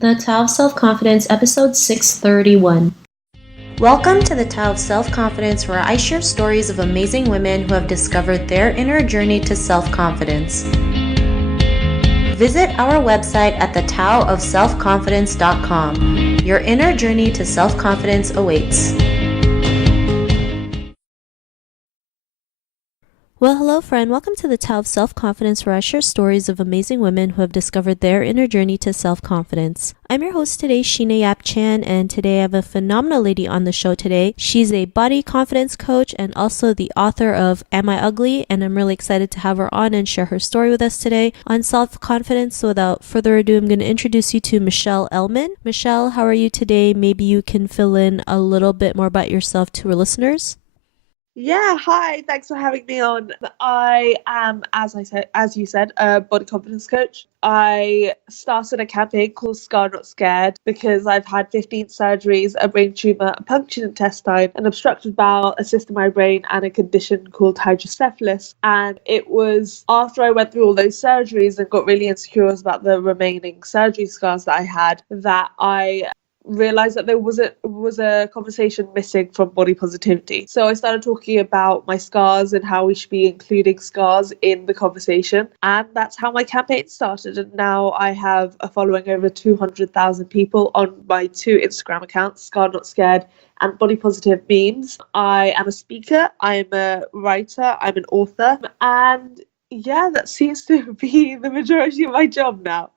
The Tao of Self-Confidence, episode 631. Welcome to the Tao of Self-Confidence, where I share stories of amazing women who have discovered their inner journey to self-confidence. Visit our website at thetaoofselfconfidence.com. Your inner journey to self-confidence awaits. Well, hello friend. Welcome to the Tao of Self-Confidence, where I share stories of amazing women who have discovered their inner journey to self-confidence. I'm your host today, Sheena Yap Chan, and today I have a phenomenal lady on the show today. She's a body confidence coach and also the author of Am I Ugly? And I'm really excited to have her on and share her story with us today on self-confidence. So without further ado, I'm going to introduce you to Michelle Elman. Michelle, how are you today? Maybe you can fill in a little bit more about yourself to our listeners. Yeah, hi. Thanks for having me on. I am, as you said, a body confidence coach. I started a campaign called Scar Not Scared because I've had 15 surgeries, a brain tumor, a punctured intestine, an obstructed bowel, a cyst in my brain, and a condition called hydrocephalus. And it was after I went through all those surgeries and got really insecure about the remaining surgery scars that I had that I realized that there was a conversation missing from body positivity. So I started talking about my scars and how we should be including scars in the conversation. And that's how my campaign started. And now I have a following over 200,000 people on my two Instagram accounts, Scar Not Scared and Body Positive Memes. I am a speaker, I am a writer, I'm an author, and yeah, that seems to be the majority of my job now.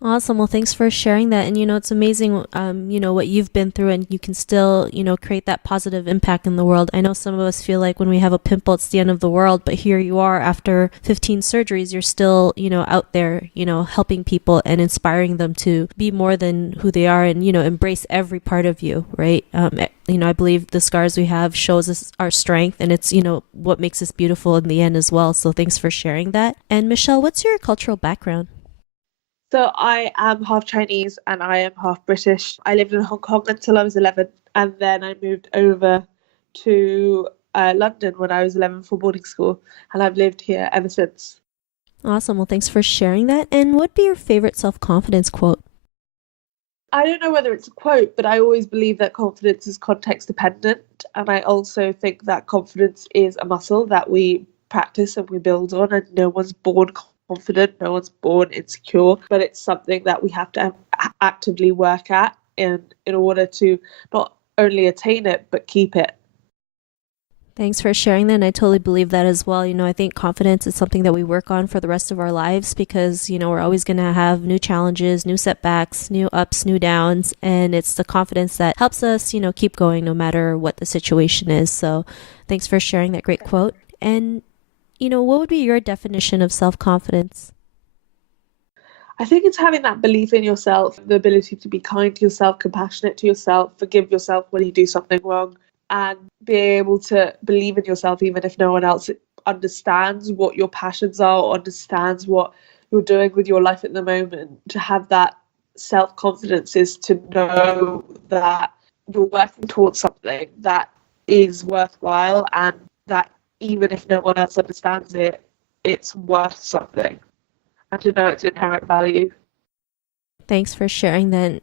Awesome. Well, thanks for sharing that. And, it's amazing, what you've been through and you can still, create that positive impact in the world. I know some of us feel like when we have a pimple, it's the end of the world, but here you are after 15 surgeries, you're still, out there, helping people and inspiring them to be more than who they are and, embrace every part of you, right? I believe the scars we have shows us our strength and it's, what makes us beautiful in the end as well. So thanks for sharing that. And Michelle, what's your cultural background? So I am half Chinese and I am half British. I lived in Hong Kong until I was 11, and then I moved over to London when I was 11 for boarding school, and I've lived here ever since. Awesome. Well, thanks for sharing that. And what'd be your favorite self-confidence quote? I don't know whether it's a quote, but I always believe that confidence is context dependent. And I also think that confidence is a muscle that we practice and we build on, and no one's born confident, no one's born insecure, but it's something that we have to actively work at in order to not only attain it, but keep it. Thanks for sharing that. And I totally believe that as well. I think confidence is something that we work on for the rest of our lives because, we're always going to have new challenges, new setbacks, new ups, new downs. And it's the confidence that helps us, keep going no matter what the situation is. So thanks for sharing that great quote. And, what would be your definition of self-confidence? I think it's having that belief in yourself, the ability to be kind to yourself, compassionate to yourself, forgive yourself when you do something wrong, and be able to believe in yourself even if no one else understands what your passions are or understands what you're doing with your life at the moment. To have that self-confidence is to know that you're working towards something that is worthwhile, and that even if no one else understands it, it's worth something, and to know its inherent value. Thanks for sharing that.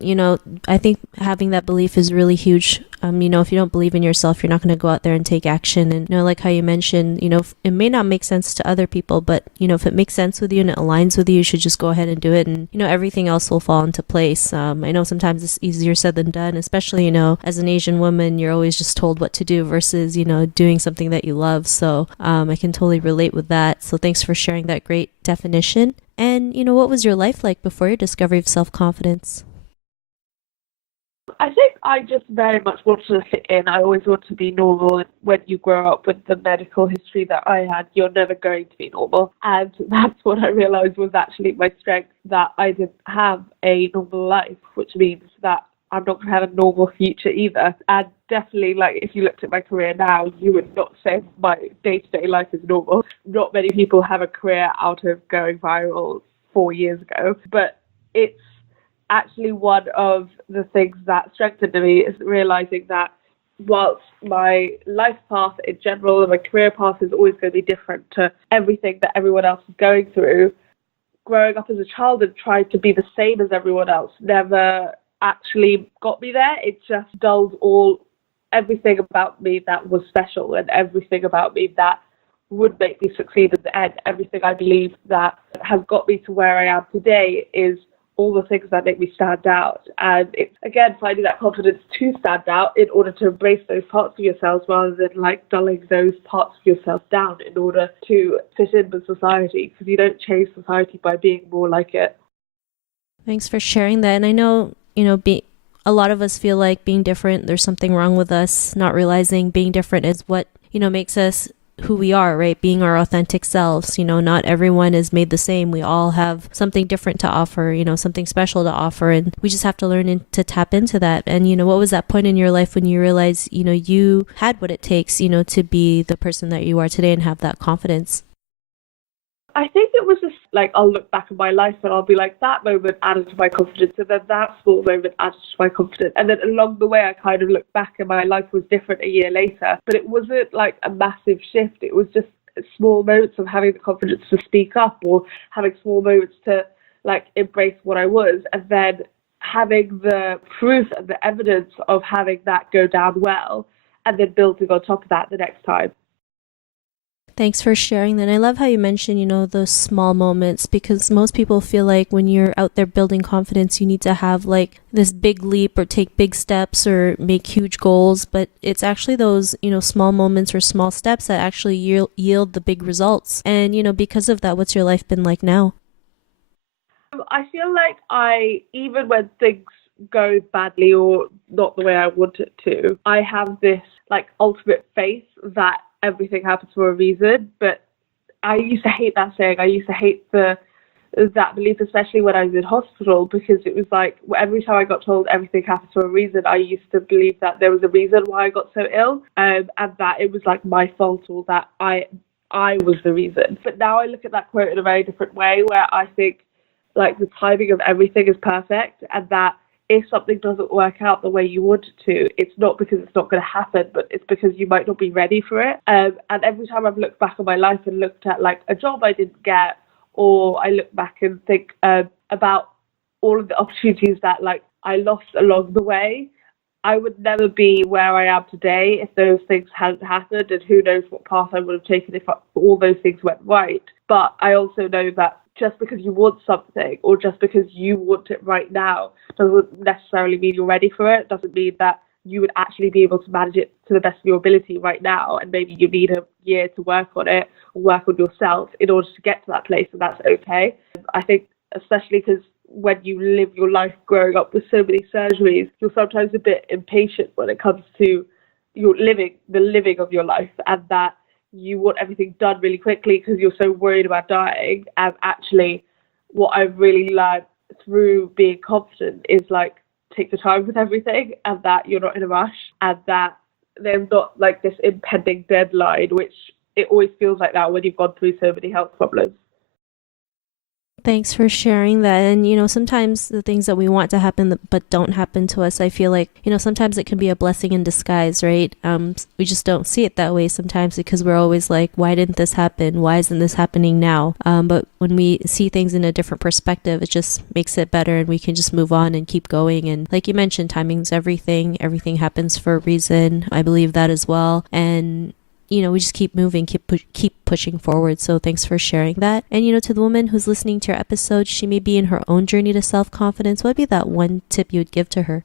I think having that belief is really huge. If you don't believe in yourself, you're not going to go out there and take action. And, like how you mentioned, it may not make sense to other people, but, if it makes sense with you and it aligns with you, you should just go ahead and do it. And, everything else will fall into place. I know sometimes it's easier said than done, especially, as an Asian woman, you're always just told what to do versus, doing something that you love. So I can totally relate with that. So thanks for sharing that great definition. And, what was your life like before your discovery of self-confidence? I think I just very much wanted to fit in. I always want to be normal. And when you grow up with the medical history that I had, you're never going to be normal. And that's what I realized was actually my strength, that I didn't have a normal life, which means that I'm not going to have a normal future either. And definitely, like, if you looked at my career now, you would not say my day-to-day life is normal. Not many people have a career out of going viral 4 years ago, but it's actually one of the things that strengthened me is realizing that whilst my life path in general and my career path is always going to be different to everything that everyone else is going through, growing up as a child and trying to be the same as everyone else never actually got me there. It just dulled everything about me that was special and everything about me that would make me succeed in the end. Everything I believe that has got me to where I am today is all the things that make me stand out. And it's, again, finding that confidence to stand out in order to embrace those parts of yourselves rather than like dulling those parts of yourself down in order to fit in with society, because you don't change society by being more like it. Thanks for sharing that. And I know, a lot of us feel like being different, there's something wrong with us, not realizing being different is what, makes us who we are, right? Being our authentic selves. Not everyone is made the same. We all have something different to offer, something special to offer. And we just have to learn to tap into that. And, what was that point in your life when you realized, you had what it takes, to be the person that you are today and have that confidence? I think it was just like, I'll look back at my life and I'll be like, that moment added to my confidence, and then that small moment added to my confidence. And then along the way, I kind of looked back and my life was different a year later. But it wasn't like a massive shift. It was just small moments of having the confidence to speak up, or having small moments to like embrace what I was. And then having the proof and the evidence of having that go down well, and then building on top of that the next time. Thanks for sharing that. I love how you mentioned, those small moments, because most people feel like when you're out there building confidence, you need to have like this big leap or take big steps or make huge goals. But it's actually those, small moments or small steps that actually yield the big results. And, because of that, what's your life been like now? I feel like even when things go badly or not the way I want it to, I have this like ultimate faith that everything happens for a reason. But I used to hate that saying. I used to hate that belief, especially when I was in hospital, because it was like every time I got told everything happens for a reason, I used to believe that there was a reason why I got so ill, and that it was like my fault, or that I was the reason. But now I look at that quote in a very different way, where I think like the timing of everything is perfect, and that if something doesn't work out the way you want it to, it's not because it's not going to happen, but it's because you might not be ready for it. And every time I've looked back on my life and looked at like a job I didn't get, or I look back and think about all of the opportunities that like I lost along the way, I would never be where I am today if those things hadn't happened, and who knows what path I would have taken if all those things went right. But I also know that just because you want something, or just because you want it right now, doesn't necessarily mean you're ready for it. Doesn't mean that you would actually be able to manage it to the best of your ability right now. And maybe you need a year to work on it, or work on yourself in order to get to that place, and that's okay. I think especially because when you live your life growing up with so many surgeries, you're sometimes a bit impatient when it comes to the living of your life, and that you want everything done really quickly because you're so worried about dying. And actually, what I've really learned through being confident is like, take your time with everything, and that you're not in a rush, and that there's not like this impending deadline, which it always feels like that when you've gone through so many health problems. Thanks for sharing that. And, sometimes the things that we want to happen but don't happen to us, I feel like, sometimes it can be a blessing in disguise, right? We just don't see it that way sometimes, because we're always like, why didn't this happen? Why isn't this happening now? But when we see things in a different perspective, it just makes it better, and we can just move on and keep going. And like you mentioned, timing's everything. Everything happens for a reason. I believe that as well. And we just keep moving, keep pushing forward. So thanks for sharing that. And, to the woman who's listening to your episode, she may be in her own journey to self-confidence. What would be that one tip you would give to her?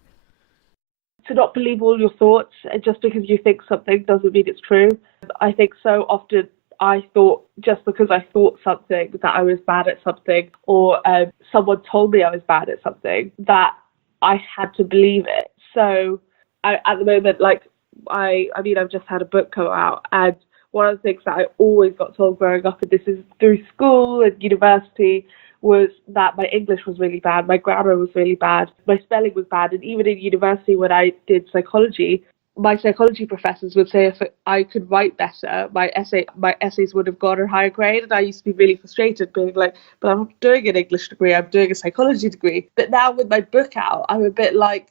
To not believe all your thoughts. Just because you think something doesn't mean it's true. I think so often I thought just because I thought something that I was bad at something, or someone told me I was bad at something, that I had to believe it. So at the moment, like, I've just had a book come out, and one of the things that I always got told growing up, and this is through school and university, was that my English was really bad, my grammar was really bad, my spelling was bad. And even in university, when I did psychology, my psychology professors would say if I could write better, my essays would have got a higher grade. And I used to be really frustrated, being like, but I'm not doing an English degree, I'm doing a psychology degree. But now with my book out, I'm a bit like,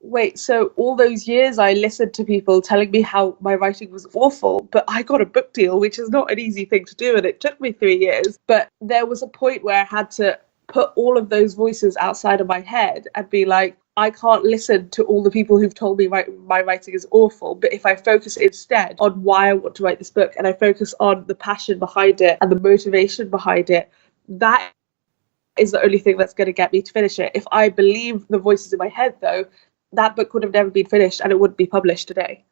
Wait, so all those years I listened to people telling me how my writing was awful, but I got a book deal, which is not an easy thing to do, and it took me 3 years. But there was a point where I had to put all of those voices outside of my head and be like, I can't listen to all the people who've told me my writing is awful, but if I focus instead on why I want to write this book and I focus on the passion behind it and the motivation behind it, that is the only thing that's going to get me to finish it. If I believe the voices in my head, though, that book would have never been finished and it wouldn't be published today.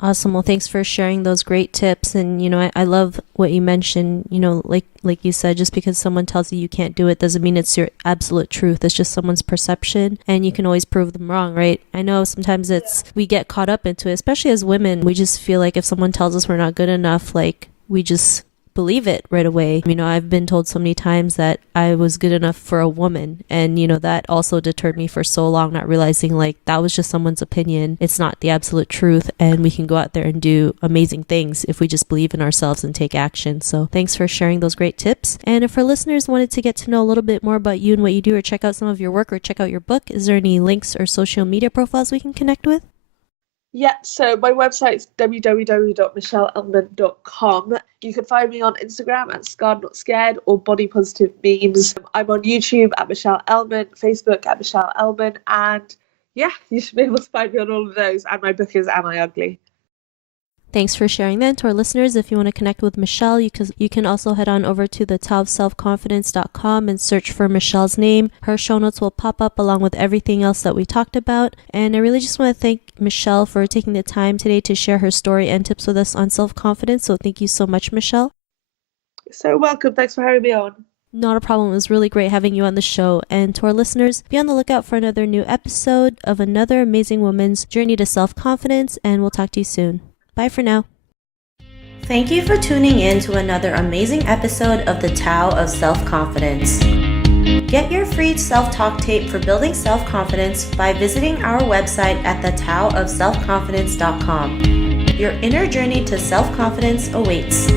Awesome. Well, thanks for sharing those great tips. And, I love what you mentioned, like you said, just because someone tells you you can't do it doesn't mean it's your absolute truth. It's just someone's perception and you can always prove them wrong, right? I know sometimes we get caught up into it, especially as women. We just feel like if someone tells us we're not good enough, like we just believe it right away. I've been told so many times that I was good enough for a woman, and that also deterred me for so long, not realizing like that was just someone's opinion. It's not the absolute truth, and we can go out there and do amazing things if we just believe in ourselves and take action. So thanks for sharing those great tips. And if our listeners wanted to get to know a little bit more about you and what you do, or check out some of your work, or check out your book, is there any links or social media profiles we can connect with? Yeah, so my website's www.michelleelman.com. You can find me on Instagram at Scarred Not Scared or Body Positive Memes. I'm on YouTube at Michelle Elman, Facebook at Michelle Elman, and yeah, you should be able to find me on all of those. And my book is Am I Ugly? Thanks for sharing that. To our listeners, if you want to connect with Michelle, you can also head on over to the taoofselfconfidence.com and search for Michelle's name. Her show notes will pop up along with everything else that we talked about. And I really just want to thank Michelle for taking the time today to share her story and tips with us on self-confidence. So thank you so much, Michelle. So welcome. Thanks for having me on. Not a problem. It was really great having you on the show. And to our listeners, be on the lookout for another new episode of another amazing woman's journey to self-confidence. And we'll talk to you soon. Bye for now. Thank you for tuning in to another amazing episode of the Tao of Self-Confidence. Get your free self-talk tape for building self-confidence by visiting our website at thetaoofselfconfidence.com. Your inner journey to self-confidence awaits.